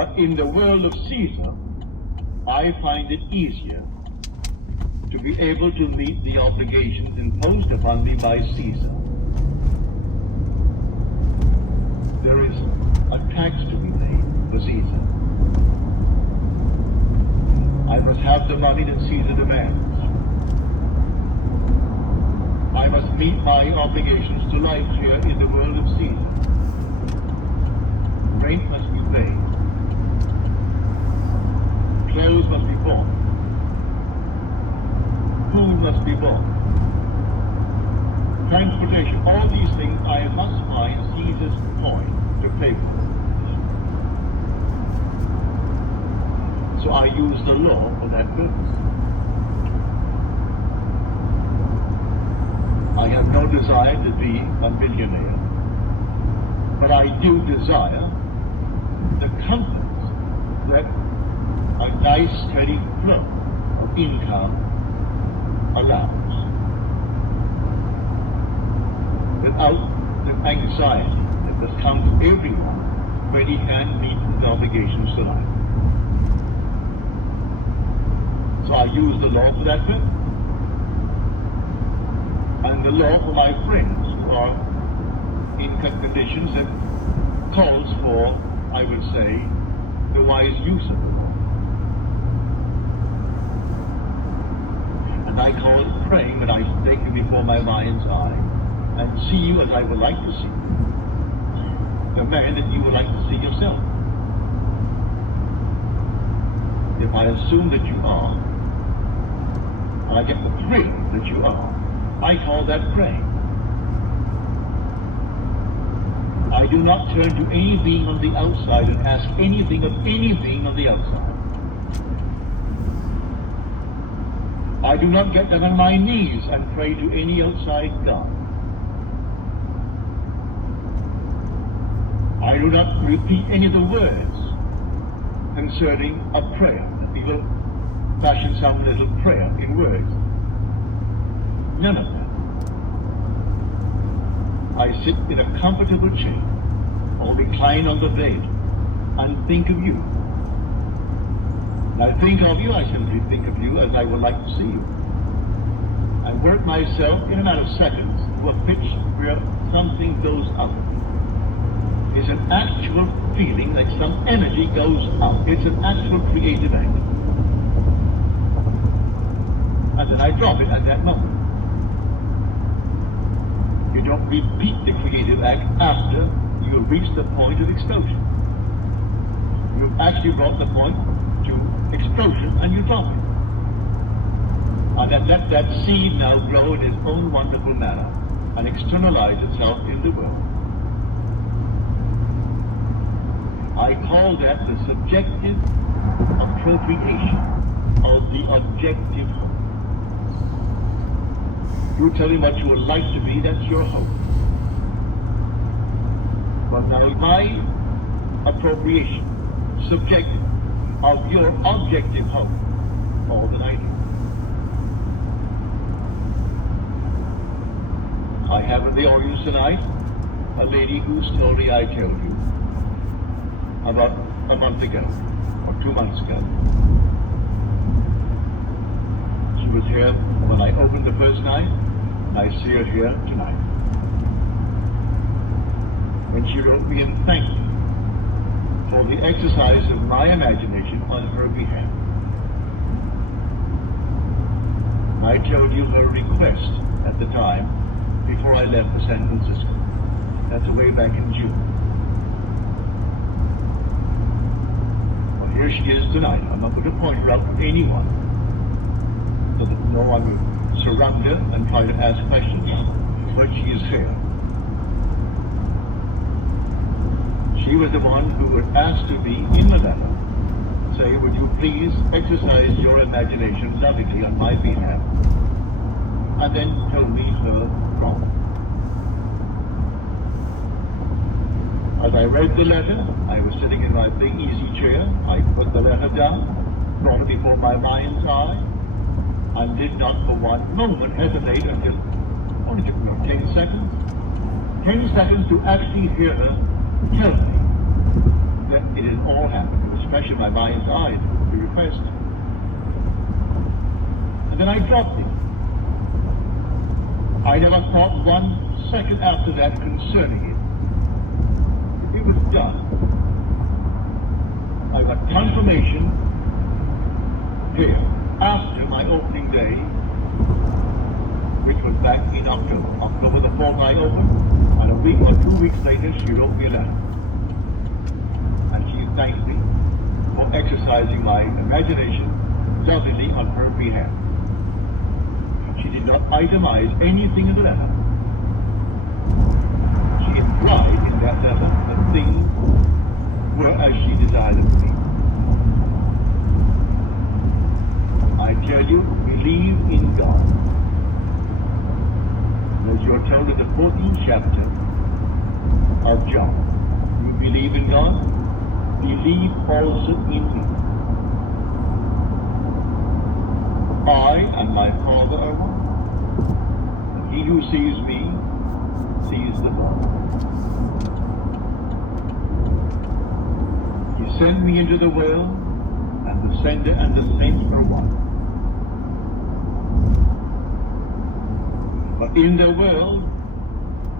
But in the world of Caesar, I find it easier to be able to meet the obligations imposed upon me by Caesar. There is a tax to be paid for Caesar. I must have the money that Caesar demands. I must meet my obligations to life here in the world of Caesar. Rent must be paid. Clothes must be bought. Food must be bought. Transportation, all these things I must find Caesar's coin to pay for. So I use the law for that purpose. I have no desire to be a millionaire, but I do desire the comforts that a nice steady flow of income allows, without the anxiety that must come to everyone when he can meet his obligations to life. So I use the law for that purpose. And the law for my friends who are in conditions that calls for, I would say, the wise use of the law. And I call it praying that I take you before my mind's eye and see you as I would like to see you. The man that you would like to see yourself. If I assume that you are, and I get the thrill that you are, I call that praying. I do not turn to any being on the outside and ask anything of any being on the outside. I do not get down on my knees and pray to any outside God. I do not repeat any of the words concerning a prayer. People fashion some little prayer in words. None of that. I sit in a comfortable chair or recline on the bed and think of you. When I think of you, I simply think of you as I would like to see you. I work myself in a matter of seconds to a pitch where something goes up. It's an actual feeling like some energy goes up. It's an actual creative act. And then I drop it at that moment. You don't repeat the creative act after you reach the point of explosion. You've actually brought the point to explosion and you drop it. And then let that seed now grow in its own wonderful manner and externalize itself in the world. I call that the subjective appropriation of the objective hope. You tell me what you would like to be, that's your hope. But now my appropriation, subjective, of your objective hope, all that I do. I have in the audience tonight a lady whose story I told you about a month ago, or 2 months ago. She was here when I opened the first night, and I see her here tonight. When she wrote me and thanked me for the exercise of my imagination on her behalf. I told you her request at the time before I left for San Francisco. That's way back in June. Well, here she is tonight. I'm not going to point her out to anyone, so that no one will surround her and try to ask questions, but she is here. She was the one who would ask to be in the letter, say, would you please exercise your imagination lovingly on my behalf, and then told me her wrong. As I read the letter, I was sitting in my big easy chair. I put the letter down, brought it before my mind's eye, and did not for one moment hesitate until, only took 10 seconds. 10 seconds to actually hear her tell me that it had all happened. It was expression my mind's eye, the request. And then I dropped it. I never thought 1 second after that concerning it. It was done. I got confirmation here after my opening day, which was back in October. October the 4th I opened, and a week or 2 weeks later she wrote me a letter. And she thanked me for exercising my imagination lovingly on her behalf. She did not itemize anything in the letter. She implied in that letter that things were as she desired them to be. I tell you, believe in God. As you're told in the 14th chapter of John, you believe in God, believe also in me. I and my Father are one. And he who sees me sees the Father. He sent me into the world, and the sender and the saints are one. But in the world,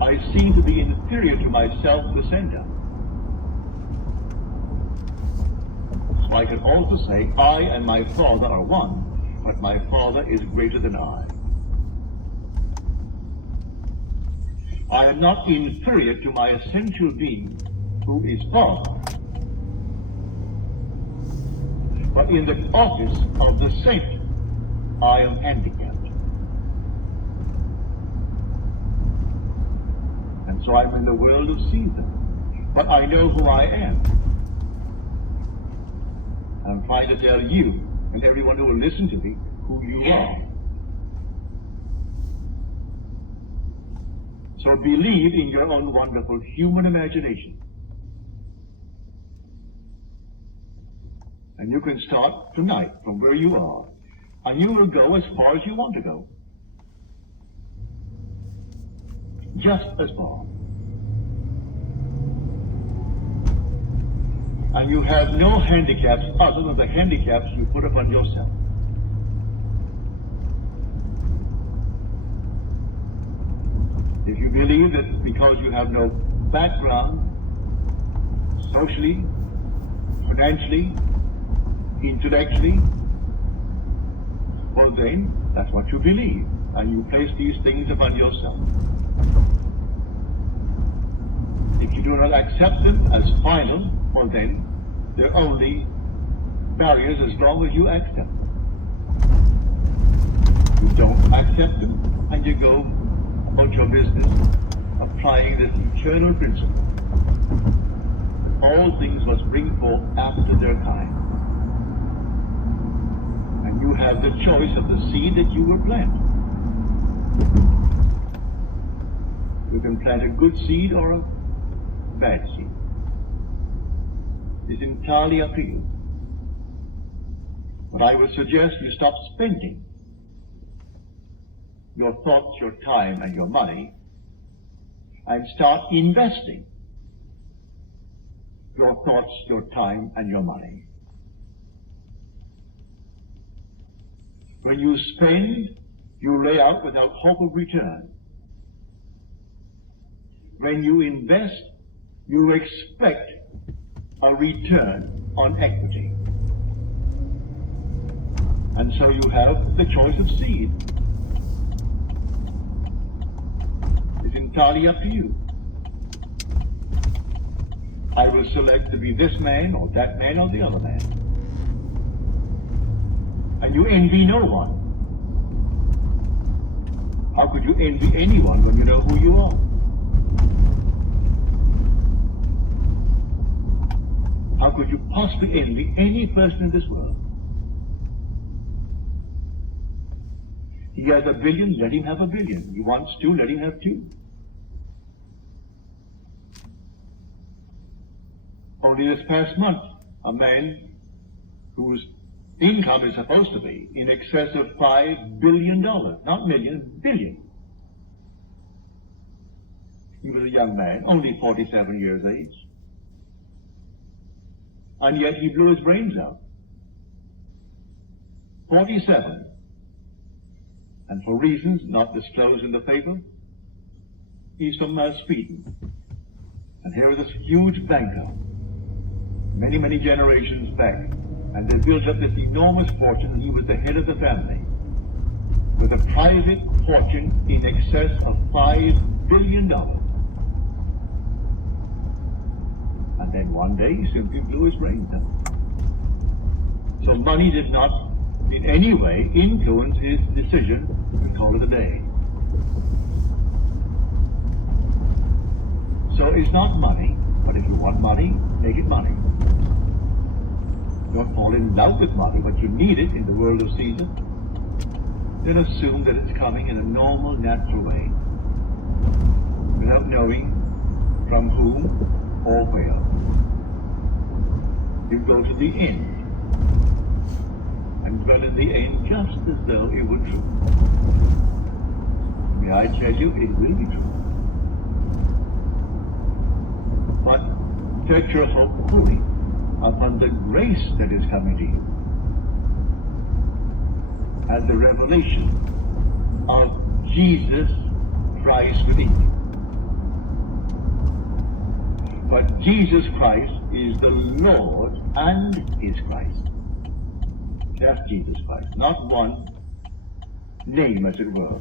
I seem to be inferior to myself, the sender. So I can also say, I and my Father are one, but my Father is greater than I. I am not inferior to my essential being, who is Father. But in the office of the saint, I am handicapped. And so I'm in the world of season. But I know who I am. I'm trying to tell you and everyone who will listen to me who you are. So believe in your own wonderful human imagination. And you can start tonight from where you are. And you will go as far as you want to go. Just as far. And you have no handicaps other than the handicaps you put upon yourself. If you believe that because you have no background, socially, financially, intellectually, well then, that's what you believe. And you place these things upon yourself. If you do not accept them as final, well then, they're only barriers as long as you accept them. You don't accept them, and you go about your business applying this eternal principle. All things must bring forth after their kind. And you have the choice of the seed that you will plant. You can plant a good seed or a bad seed. It's entirely up to you. But I would suggest you stop spending your thoughts, your time, and your money, and start investing your thoughts, your time, and your money. When you spend, you lay out without hope of return. When you invest, you expect a return on equity. And so you have the choice of seed. It's entirely up to you. I will select to be this man or that man or the other man. And you envy no one. How could you envy anyone when you know who you are? How could you possibly envy any person in this world? He has $1 billion, let him have $1 billion. He wants 2, let him have 2. Only this past month, a man whose income is supposed to be in excess of $5 billion, not million, billion. He was a young man, only 47 years age. and yet he blew his brains out. 47. And for reasons not disclosed in the paper, he's from Sweden. And here is this huge banker, many, many generations back, and they built up this enormous fortune, and he was the head of the family, with a private fortune in excess of $5 billion. And then one day he simply blew his brains out. So money did not in any way influence his decision to call it a day. So it's not money, but if you want money, make it money. Don't fall in love with money, but you need it in the world of Caesar. Then assume that it's coming in a normal, natural way, without knowing from whom or where. You go to the end, and dwell in the end just as though it were true. May I tell you, it will be true. But set your hope fully upon the grace that is coming to you, and the revelation of Jesus Christ within you. But Jesus Christ is the Lord and is Christ. That's Jesus Christ. Not one name, as it were,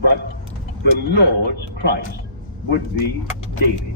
but the Lord's Christ would be David.